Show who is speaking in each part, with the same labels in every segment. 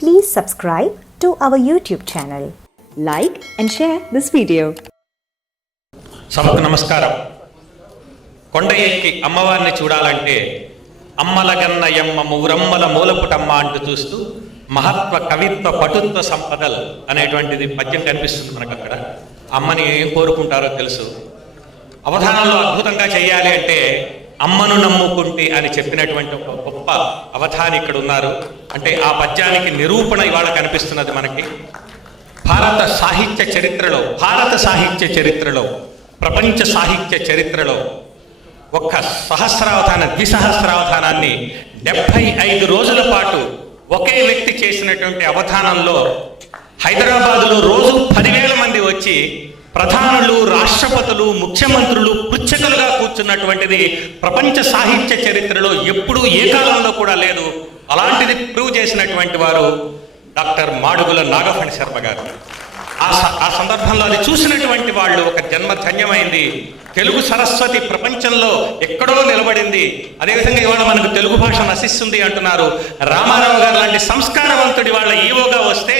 Speaker 1: Please subscribe to our YouTube channel.
Speaker 2: Like and share this video.
Speaker 3: సభకు నమస్కారం కొండ ఎక్కి అమ్మవారిని చూడాలంటే అమ్మలగన్న యమ్మ మురమ్మల మూలపుటమ్మ అంటూ చూస్తూ మహత్వ కవిత్వ పటుత్వ సంపదల్ అనేటువంటిది పద్యం కనిపిస్తుంది మనకు అక్కడ అమ్మని ఏం కోరుకుంటారో తెలుసు అవధానంలో అద్భుతంగా చేయాలి అంటే అమ్మను నమ్ముకుంటే అని చెప్పినటువంటి ఒక గొప్ప అవధాని ఇక్కడ ఉన్నారు అంటే ఆ పద్యానికి నిరూపణ ఇవాళ కనిపిస్తున్నది మనకి. భారత సాహిత్య చరిత్రలో భారత సాహిత్య చరిత్రలో ప్రపంచ సాహిత్య చరిత్రలో ఒక్క సహస్రావధాన ద్విసహస్రావధానాన్ని డెబ్భై ఐదు రోజుల పాటు ఒకే వ్యక్తి చేసినటువంటి అవధానంలో హైదరాబాదులో రోజు పదివేల మంది వచ్చి ప్రధానులు రాష్ట్రపతులు ముఖ్యమంత్రులు కూర్చున్నటువంటిది ప్రపంచ సాహిత్య చరిత్రలో ఎప్పుడూ ఏ కాలంలో కూడా లేదు. అలాంటిది ప్రూవ్ చేసినటువంటి వారు డాక్టర్ మాడుగుల నాగఫణి శర్మ గారు. ఆ ఆ సందర్భంలో అది చూసినటువంటి వాళ్ళు ఒక జన్మ ధన్యమైంది. తెలుగు సరస్వతి ప్రపంచంలో ఎక్కడో నిలబడింది. అదేవిధంగా ఇవాళ మనకు తెలుగు భాష నశిస్తుంది అంటున్నారు. రామారావు గారు లాంటి సంస్కారవంతుడి వాళ్ళ ఈవోగా వస్తే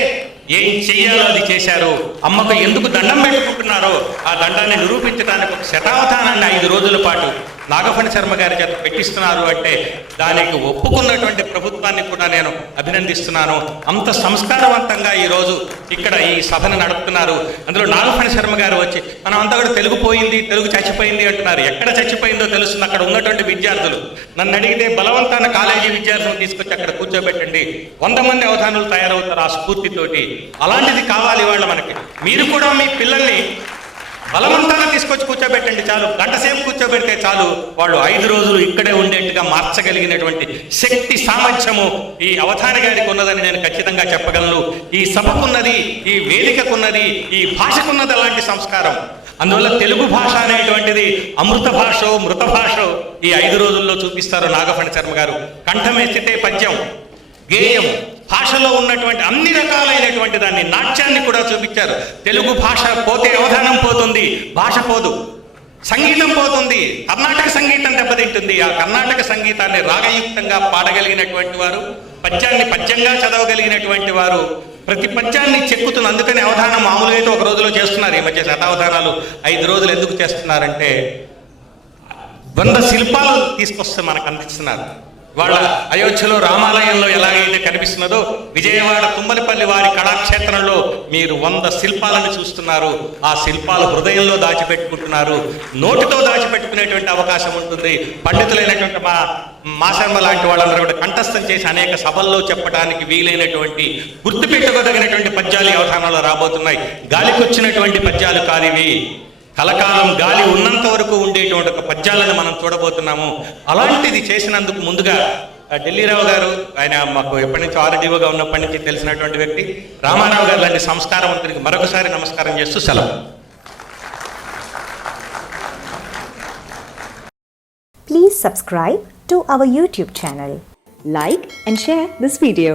Speaker 3: ఏం చెయ్యాలో అది చేశారు? అమ్మకు ఎందుకు దండం పెట్టుకుంటున్నారో ఆ దండాన్ని నిరూపించడానికి ఒక శతావధానాన్ని ఐదు రోజుల పాటు నాగఫణి శర్మ గారి చేత పెట్టిస్తున్నారు అంటే దానికి ఒప్పుకున్నటువంటి ప్రభుత్వాన్ని కూడా నేను అభినందిస్తున్నాను. అంత సంస్కారవంతంగా ఈ రోజు ఇక్కడ ఈ సభను నడుపుతున్నారు. అందులో నాగఫణి శర్మ గారు వచ్చి మనం అంతా కూడా తెలుగు పోయింది తెలుగు చచ్చిపోయింది అంటున్నారు. ఎక్కడ చచ్చిపోయిందో తెలుస్తుంది అక్కడ ఉన్నటువంటి విద్యార్థులు. నన్ను అడిగితే బలవంతాన కాలేజీ విద్యార్థులను తీసుకొచ్చి అక్కడ కూర్చోబెట్టండి. వంద మంది అవధానులు తయారవుతారు ఆ స్ఫూర్తితోటి. అలాంటిది కావాలి వాళ్ళ మనకి. మీరు కూడా మీ పిల్లల్ని బలవంతంగా తీసుకొచ్చి కూర్చోబెట్టండి చాలు. గంటసేపు కూర్చోబెడితే చాలు. వాళ్ళు ఐదు రోజులు ఇక్కడే ఉండేట్టుగా మార్చగలిగినటువంటి శక్తి సామర్థ్యము ఈ అవధాని గారికి ఉన్నదని నేను ఖచ్చితంగా చెప్పగలను. ఈ సభకున్నది ఈ వేదికకున్నది ఈ భాషకున్నది అలాంటి సంస్కారం. అందువల్ల తెలుగు భాష అనేటువంటిది అమృత భాష మృత భాష ఈ ఐదు రోజుల్లో చూపిస్తారు నాగఫణి శర్మ గారు. కంఠమేస్తే పద్యం గేయం భాషలో ఉన్నటువంటి అన్ని రకాలైనటువంటి దాన్ని నాట్యాన్ని కూడా చూపించారు. తెలుగు భాష పోతే అవధానం పోతుంది భాష పోదు. సంగీతం పోతుంది కర్ణాటక సంగీతం దెబ్బతింటుంది. ఆ కర్ణాటక సంగీతాన్ని రాగయుక్తంగా పాడగలిగినటువంటి వారు పద్యాన్ని పద్యంగా చదవగలిగినటువంటి వారు ప్రతి పద్యాన్ని చెక్కుతున్న అందుకని అవధానం మామూలుగా అయితే ఒక రోజులో చేస్తున్నారు. ఈ మధ్య శతావధానాలు ఐదు రోజులు ఎందుకు చేస్తున్నారంటే వంద శిల్పాలు తీసుకొస్తే మనకు అందిస్తున్నారు. వాళ్ళ అయోధ్యలో రామాలయంలో ఎలాగైతే కనిపిస్తున్నదో విజయవాడ తుమ్మలపల్లి వారి కళాక్షేత్రంలో మీరు వంద శిల్పాలను చూస్తున్నారు. ఆ శిల్పాలు హృదయంలో దాచిపెట్టుకుంటున్నారు. నోటితో దాచిపెట్టుకునేటువంటి అవకాశం ఉంటుంది. పండితులైనటువంటి మా మాశర్మ లాంటి వాళ్ళందరూ కూడా కంఠస్థం చేసి అనేక సభల్లో చెప్పడానికి వీలైనటువంటి గుర్తుపెట్టుకోదగినటువంటి పద్యాలు అవధానంలో రాబోతున్నాయి. గాలికొచ్చినటువంటి పద్యాలు కానివి. కలకాలం గాలి ఉన్నంత వరకు ఉండేటువంటి ఒక పద్యాలను మనం చూడబోతున్నాము అలాంటిది చేసినందుకు ముందుగా ఢిల్లీరావు గారు ఆయన మాకు ఎప్పటి నుంచో ఆర్డీఓగా ఉన్నప్పటి నుంచి తెలిసినటువంటి వ్యక్తి రామారావు గారు లాంటి సంస్కారవంతునికి మరొకసారి నమస్కారం చేస్తూ సెలవు
Speaker 1: Please subscribe to our YouTube channel.
Speaker 2: Like and share this video.